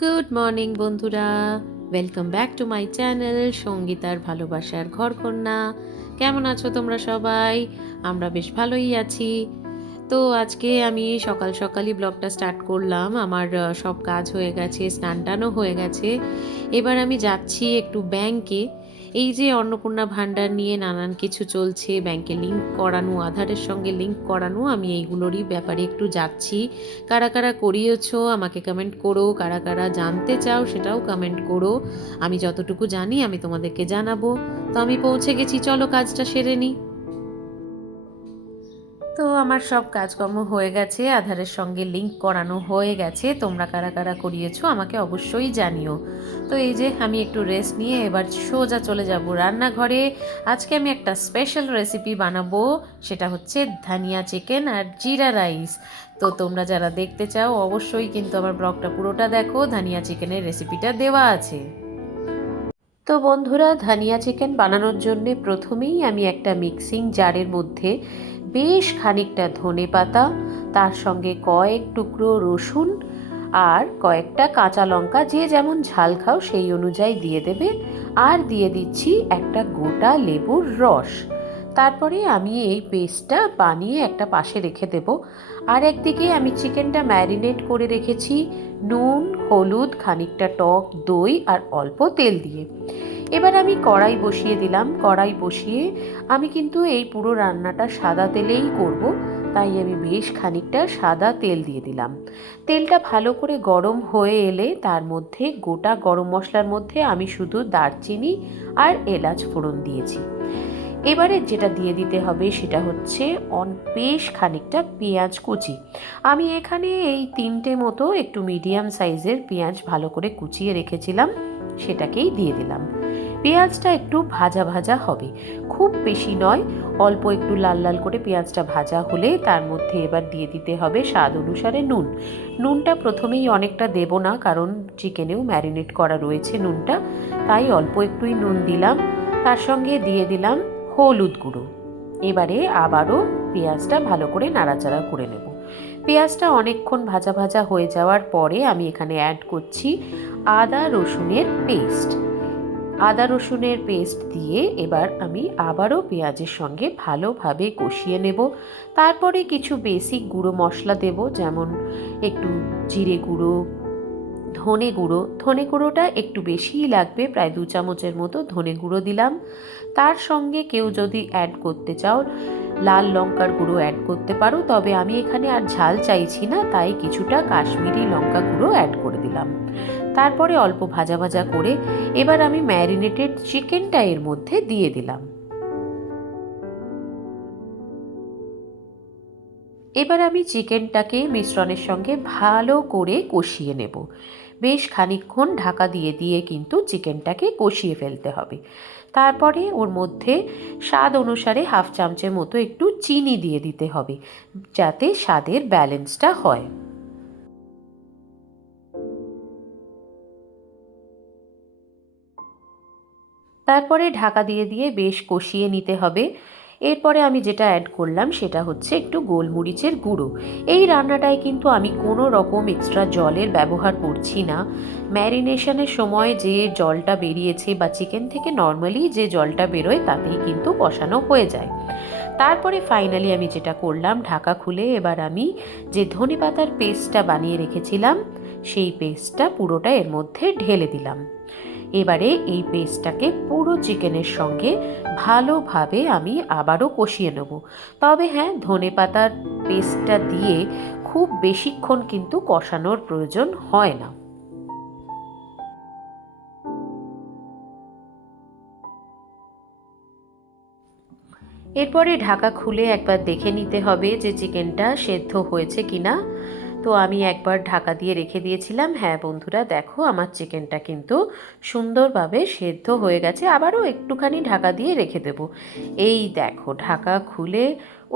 Good morning বন্ধুরা, welcome back to my channel সঙ্গীতার ভালোবাসার ঘরকন্যা। কেমন আছো তোমরা সবাই? আমরা বেশ ভালোই আছি। তো আজকে আমি সকাল সকালই ব্লগটা স্টার্ট করলাম। আমার সব কাজ হয়ে গেছে, স্নান টানও হয়ে গেছে। এবার আমি যাচ্ছি একটু ব্যাংকে। এই যে অন্নপূর্ণা ভাণ্ডার নিয়ে নানান কিছু চলছে, ব্যাংকে লিংক করানো, আধারের সঙ্গে লিংক করানো, আমি এইগুলোরই ব্যাপারে একটু যাচ্ছি। কারা কারা করিয়েছো আমাকে কমেন্ট করো, কারা কারা জানতে চাও সেটাও কমেন্ট করো। আমি যতটুকু জানি আমি তোমাদেরকে জানাবো। তো আমি পৌঁছে গেছি, চলো কাজটা সেরে নিই। তো আমার সব কাজকর্ম হয়ে গেছে, আধারের সঙ্গে লিংক করানো হয়ে গেছে। তোমরা কারা কারা করিয়েছো আমাকে অবশ্যই জানিও। তো এই যে আমি একটু রেস্ট নিয়ে এবার সোজা চলে যাব রান্নাঘরে। আজকে আমি একটা স্পেশাল রেসিপি বানাবো, সেটা হচ্ছে ধনিয়া চিকেন আর জিরা রাইস। তো তোমরা যারা দেখতে চাও অবশ্যই কিন্তু আমার ব্লগটা পুরোটা দেখো, ধনিয়া চিকেনের রেসিপিটা দেওয়া আছে। তো বন্ধুরা, ধনিয়া চিকেন বানানোর জন্যে প্রথমেই আমি একটা মিক্সিং জারের মধ্যে বেশ খানিকটা ধনেপাতা, তার সঙ্গে কয়েক টুকরো রসুন আর কয়েকটা কাঁচা লঙ্কা, যে যেমন ঝাল খাও সেই অনুযায়ী দিয়ে দেবে, আর দিয়ে দিচ্ছি একটা গোটা লেবুর রস। তারপরে আমি এই পেস্টটা বানিয়ে একটা পাশে রেখে দেব। আর একদিকে আমি চিকেনটা ম্যারিনেট করে রেখেছি নুন, হলুদ, খানিকটা টক দই আর অল্প তেল দিয়ে। এবার আমি কড়াই বসিয়ে দিলাম। কড়াই বসিয়ে আমি কিন্তু এই পুরো রান্নাটা সাদা তেলেই করব, তাই আমি বেশ খানিকটা সাদা তেল দিয়ে দিলাম। তেলটা ভালো করে গরম হয়ে এলে তার মধ্যে গোটা গরম মশলার মধ্যে আমি শুধু দারচিনি আর এলাচ ফোড়ন দিয়েছি। এবারে যেটা দিয়ে দিতে হবে সেটা হচ্ছে বেশ খানিকটা পেঁয়াজ কুচি। আমি এখানে এই 3টে মতো একটু মিডিয়াম সাইজের পেঁয়াজ ভালো করে কুচিয়ে রেখেছিলাম, সেটাকেই দিয়ে দিলাম। পেঁয়াজটা একটু ভাজা ভাজা হবে, খুব বেশি নয়, অল্প একটু লাল লাল করে পেঁয়াজটা ভাজা হলে তার মধ্যে এবার দিয়ে দিতে হবে স্বাদ অনুসারে নুন। নুনটা প্রথমেই অনেকটা দেব না, কারণ চিকেনেও ম্যারিনেট করা রয়েছে নুনটা, তাই অল্প একটুই নুন দিলাম। তার সঙ্গে দিয়ে দিলাম হলুদ গুঁড়ো। এবারে আবারও পেঁয়াজটা ভালো করে নাড়াচাড়া করে নেব। পেঁয়াজটা অনেকক্ষণ ভাজা ভাজা হয়ে যাওয়ার পরে আমি এখানে অ্যাড করছি আদা রসুনের পেস্ট। আদা রসুনের পেস্ট দিয়ে এবার আমি আবারও পেঁয়াজের সঙ্গে ভালোভাবে কষিয়ে নেব। তারপরে কিছু বেসিক গুঁড়ো মশলা দেব, যেমন একটু জিরে গুঁড়ো, ধনে গুঁড়োটা একটু বেশিই লাগবে, প্রায় 2 চামচের মতো ধনে গুঁড়ো দিলাম। তার সঙ্গে কেউ যদি অ্যাড করতে চাও লাল লঙ্কার গুঁড়ো অ্যাড করতে পারো, তবে আমি এখানে আর ঝাল চাইছি না, তাই কিছুটা কাশ্মীরি লঙ্কা গুঁড়ো অ্যাড করে দিলাম। তারপরে অল্প ভাজা ভাজা করে এবার আমি ম্যারিনেটেড চিকেনটা এর মধ্যে দিয়ে দিলাম। এবার আমি চিকেনটাকে মিশ্রণের সঙ্গে ভালো করে কষিয়ে নেব। বেশ খানিকক্ষণ ঢাকা দিয়ে দিয়ে কিন্তু চিকেনটাকে কষিয়ে ফেলতে হবে। তারপরে ওর মধ্যে স্বাদ অনুসারে হাফ চামচের মতো একটু চিনি দিয়ে দিতে হবে, যাতে স্বাদের ব্যালেন্সটা হয়। তারপরে ঢাকা দিয়ে দিয়ে বেশ কষিয়ে নিতে হবে। এরপরে আমি যেটা অ্যাড করলাম সেটা হচ্ছে একটু গোলমরিচের গুঁড়ো। এই রান্নাটায় কিন্তু আমি কোনো রকম এক্সট্রা জলের ব্যবহার করছি না। ম্যারিনেশনের সময় যে জলটা বেরিয়েছে বা চিকেন থেকে নর্মালি যে জলটা বেরোয় তাতেই কিন্তু কষানো হয়ে যায়। তারপরে ফাইনালি আমি যেটা করলাম, ঢাকা খুলে এবার আমি যে ধনেপাতার পেস্টটা বানিয়ে রেখেছিলাম সেই পেস্টটা পুরোটা এর মধ্যে ঢেলে দিলাম। এবারে এই পেস্টটাকে পুরো চিকেনের সঙ্গে ভালোভাবে আমি আবারও কষিয়ে নেব। তবে হ্যাঁ, ধনেপাতার পেস্টটা দিয়ে খুব বেশিক্ষণ কিন্তু কষানোর প্রয়োজন হয় না। এরপরে ঢাকা খুলে একবার দেখে নিতে হবে যে চিকেনটা সেদ্ধ হয়েছে কিনা। তো আমি একবার ঢাকা দিয়ে রেখে দিয়েছিলাম। হ্যাঁ বন্ধুরা, দেখো আমার চিকেনটা কিন্তু সুন্দরভাবে সেদ্ধ হয়ে গেছে। আবারও একটুখানি ঢাকা দিয়ে রেখে দেব। এই দেখো ঢাকা খুলে,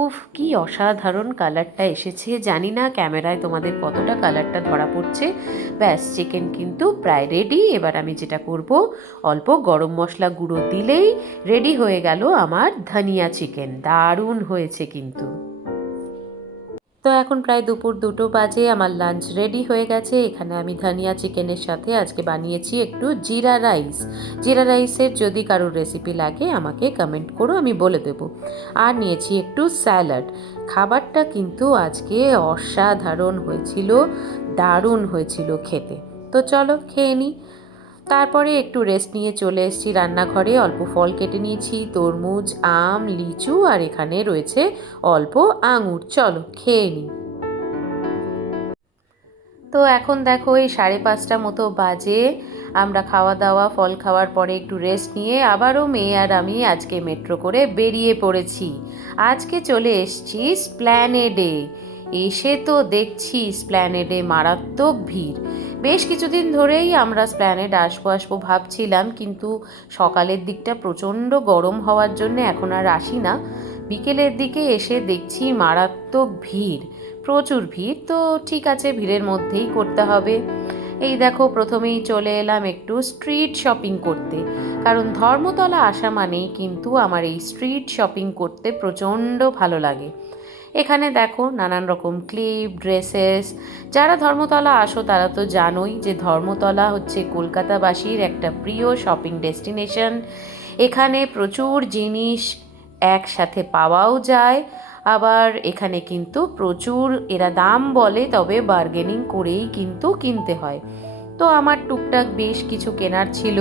উফ কি অসাধারণ কালারটা এসেছে! জানি না ক্যামেরায় তোমাদের কতটা কালারটা ধরা পড়ছে। ব্যাস, চিকেন কিন্তু প্রায় রেডি। এবার আমি যেটা করব, অল্প গরম মশলা গুঁড়ো দিলেই রেডি হয়ে গেল আমার ধনিয়া চিকেন। দারুণ হয়েছে কিন্তু। তো এখন প্রায় দুপুর 2টো বাজে, আমার লাঞ্চ রেডি হয়ে গেছে। এখানে আমি ধনিয়া চিকেনের সাথে আজকে বানিয়েছি একটু জিরা রাইস। জিরা রাইসের যদি কারোর রেসিপি লাগে আমাকে কমেন্ট করো, আমি বলে দেবো। আর নিয়েছি একটু স্যালাড। খাবারটা কিন্তু আজকে অসাধারণ হয়েছিল, দারুণ হয়েছিল খেতে। তো চলো খেয়ে নিই। তারপরে একটু রেস্ট নিয়ে চলে এসেছি রান্নাঘরে। অল্প ফল কেটে নিয়েছি, তরমুজ, আম, লিচু, আর এখানে রয়েছে অল্প আঙুর। চলো খেয়ে নিই। তো এখন দেখো এই 5:30 মতো বাজে। আমরা খাওয়া দাওয়া, ফল খাওয়ার পরে একটু রেস্ট নিয়ে আবারও মেয়ে আর আমি আজকে মেট্রো করে বেরিয়ে পড়েছি। আজকে চলে এসেছি স্প্ল্যানেডে। এসে তো দেখছি স্প্ল্যানেডে মারাত্মক ভিড়। বেশ কিছুদিন ধরেই আমরা স্প্ল্যানেড আসবো ভাবছিলাম, কিন্তু সকালের দিকটা প্রচণ্ড গরম হওয়ার জন্য এখন আর আসি না। বিকেলের দিকে এসে দেখছি মারাত্মক ভিড়, প্রচুর ভিড়। তো ঠিক আছে, ভিড়ের মধ্যেই করতে হবে। এই দেখো প্রথমেই চলে এলাম একটু স্ট্রিট শপিং করতে, কারণ ধর্মতলা আসা মানেই কিন্তু আমার এই স্ট্রিট শপিং করতে প্রচণ্ড ভালো লাগে। এখানে দেখো নানান রকম ক্লিপ, ড্রেসেস। যারা ধর্মতলা আসো তারা তো জানোই যে ধর্মতলা হচ্ছে কলকাতাবাসীর একটা প্রিয় শপিং ডেস্টিনেশন। এখানে প্রচুর জিনিস একসাথে পাওয়াও যায়, আবার এখানে কিন্তু প্রচুর এরা দাম বলে, তবে বার্গেনিং করেই কিন্তু কিনতে হয়। তো আমার টুকটাক বেশ কিছু কেনার ছিল।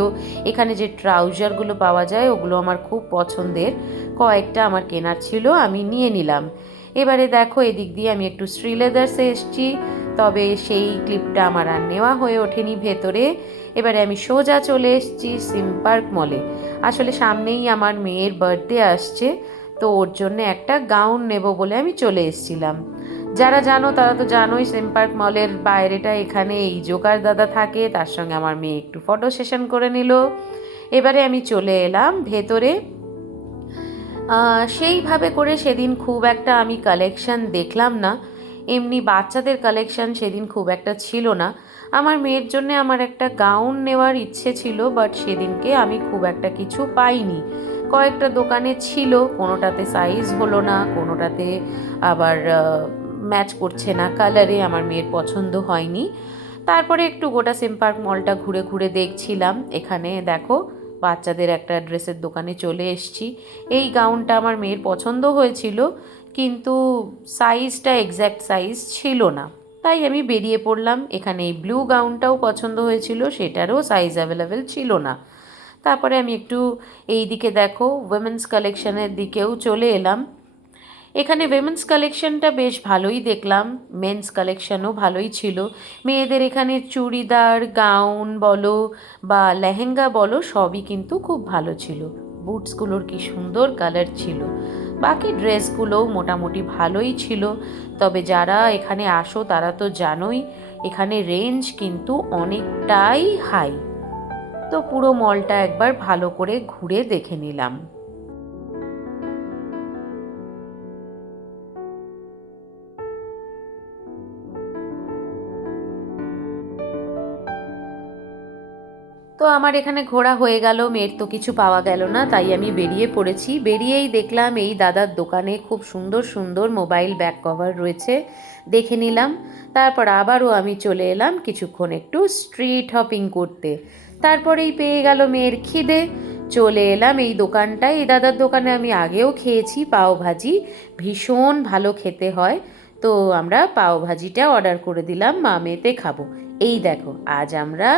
এখানে যে ট্রাউজারগুলো পাওয়া যায় ওগুলো আমার খুব পছন্দের, কয়েকটা আমার কেনার ছিল, আমি নিয়ে নিলাম। এবারে দেখো এদিক দিয়ে আমি একটু শ্রীলেদার্সে এসেছি, তবে সেই ক্লিপটা আমার আর নেওয়া হয়ে ওঠেনি ভেতরে। এবারে আমি সোজা চলে এসেছি সিম পার্ক মলে। আসলে সামনেই আমার মেয়ের বার্থডে আসছে, তো ওর জন্য একটা গাউন নেব বলে আমি চলে এসেছিলাম। যারা জানো তারা তো জানোই সিম পার্ক মলের বাইরেটা, এখানে এই জোকার দাদা থাকে, তার সঙ্গে আমার মেয়ে একটু ফটো সেশন করে নিল। এবারে আমি চলে এলাম ভেতরে। সেইভাবে করে সেদিন খুব একটা আমি কালেকশন দেখলাম না, এমনি বাচ্চাদের কালেকশন সেদিন খুব একটা ছিল না। আমার মেয়ের জন্য আমার একটা গাউন নেওয়ার ইচ্ছে ছিল, বাট সেদিনকে আমি খুব একটা কিছু পাইনি। কয়েকটা দোকানে ছিল, কোনোটাতে সাইজ হলো না, কোনোটাতে আবার ম্যাচ করছে না কালারে, আমার মেয়ের পছন্দ হয়নি। তারপরে একটু গোটা সিম পার্ক মলটা ঘুরে ঘুরে দেখছিলাম। এখানে দেখো বাচ্চাদের একটা ড্রেসের দোকানে চলে এসেছি। এই গাউনটা আমার মেয়ের পছন্দ হয়েছিল, কিন্তু সাইজটা এক্স্যাক্ট সাইজ ছিল না, তাই আমি বেরিয়ে পড়লাম। এখানে এই ব্লু গাউনটাও পছন্দ হয়েছিল, সেটারও সাইজ অ্যাভেলেবেল ছিল না। তারপরে আমি একটু এই দিকে দেখো উইমেন্স কালেকশনের দিকেও চলে এলাম। এখানে উইমেন্স কালেকশনটা বেশ ভালোই দেখলাম, মেন্স কালেকশনও ভালোই ছিল। মেয়েদের এখানে চুড়িদার, গাউন বলো বা লেহেঙ্গা বলো, সবই কিন্তু খুব ভালো ছিল। বুটসগুলোর কি সুন্দর কালার ছিল। বাকি ড্রেসগুলোও মোটামুটি ভালোই ছিল। তবে যারা এখানে আসো তারা তো জানোই এখানে রেঞ্জ কিন্তু অনেকটাই হাই। তো পুরো মলটা একবার ভালো করে ঘুরে দেখে নিলাম। তো আমার এখানে ঘোরা হয়ে গেল, মেয়ের তো কিছু পাওয়া গেল না, তাই আমি বেরিয়ে পড়েছি। বেরিয়েই দেখলাম এই দাদার দোকানে খুব সুন্দর সুন্দর মোবাইল ব্যাক কভার রয়েছে, দেখে নিলাম। তারপর আবারও আমি চলে এলাম কিছুক্ষণ একটু স্ট্রিট হপিং করতে। তারপরেই পেয়ে গেল মেয়ের খিদে, চলে এলাম এই দোকানটায়। এই দাদার দোকানে আমি আগেও খেয়েছি পাও ভাজি, ভীষণ ভালো খেতে হয়। তো আমরা পাও ভাজিটা অর্ডার করে দিলাম, মা মেয়েতে খাবো। এই দেখো আজ আমরা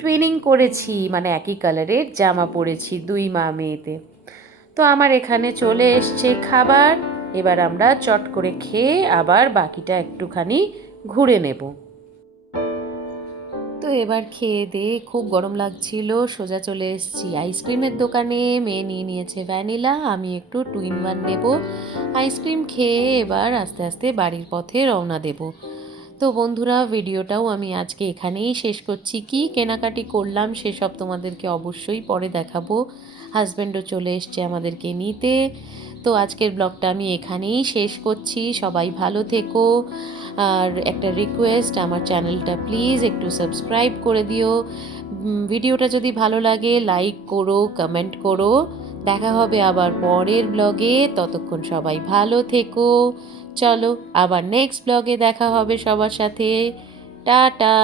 টুইনিং করেছি, মানে একই কালারের জামা পরেছি দুই মা মেয়েতে। তো আমার এখানে চলে এসছে খাবার, এবার আমরা চট করে খেয়ে আবার বাকিটা একটুখানি ঘুরে নেব। তো এবার খেয়ে দিয়ে খুব গরম লাগছিল, সোজা চলে এসেছি আইসক্রিমের দোকানে। মেয়ে নিয়ে নিয়েছে ভ্যানিলা, আমি একটু টুইন ওয়ান নেব। আইসক্রিম খেয়ে এবার আস্তে আস্তে বাড়ির পথে রওনা দেব। তো বন্ধুরা, ভিডিওটাও আমি আজকে এখানেই শেষ করছি। কি কেনাকাটি করলাম সেসব তোমাদেরকে অবশ্যই পরে দেখাবো। হাজব্যান্ডও চলে এসছে আমাদেরকে নিতে। তো আজকের ব্লগটা আমি এখানেই শেষ করছি। সবাই ভালো থেকো। আর একটা রিকোয়েস্ট, আমার চ্যানেলটা প্লিজ একটু সাবস্ক্রাইব করে দিও। ভিডিওটা যদি ভালো লাগে লাইক করো, কমেন্ট করো। দেখা হবে আবার পরের ব্লগে, ততক্ষণ সবাই ভালো থেকো। চলো আবার নেক্সট ব্লগে দেখা হবে সবার সাথে। টাটা।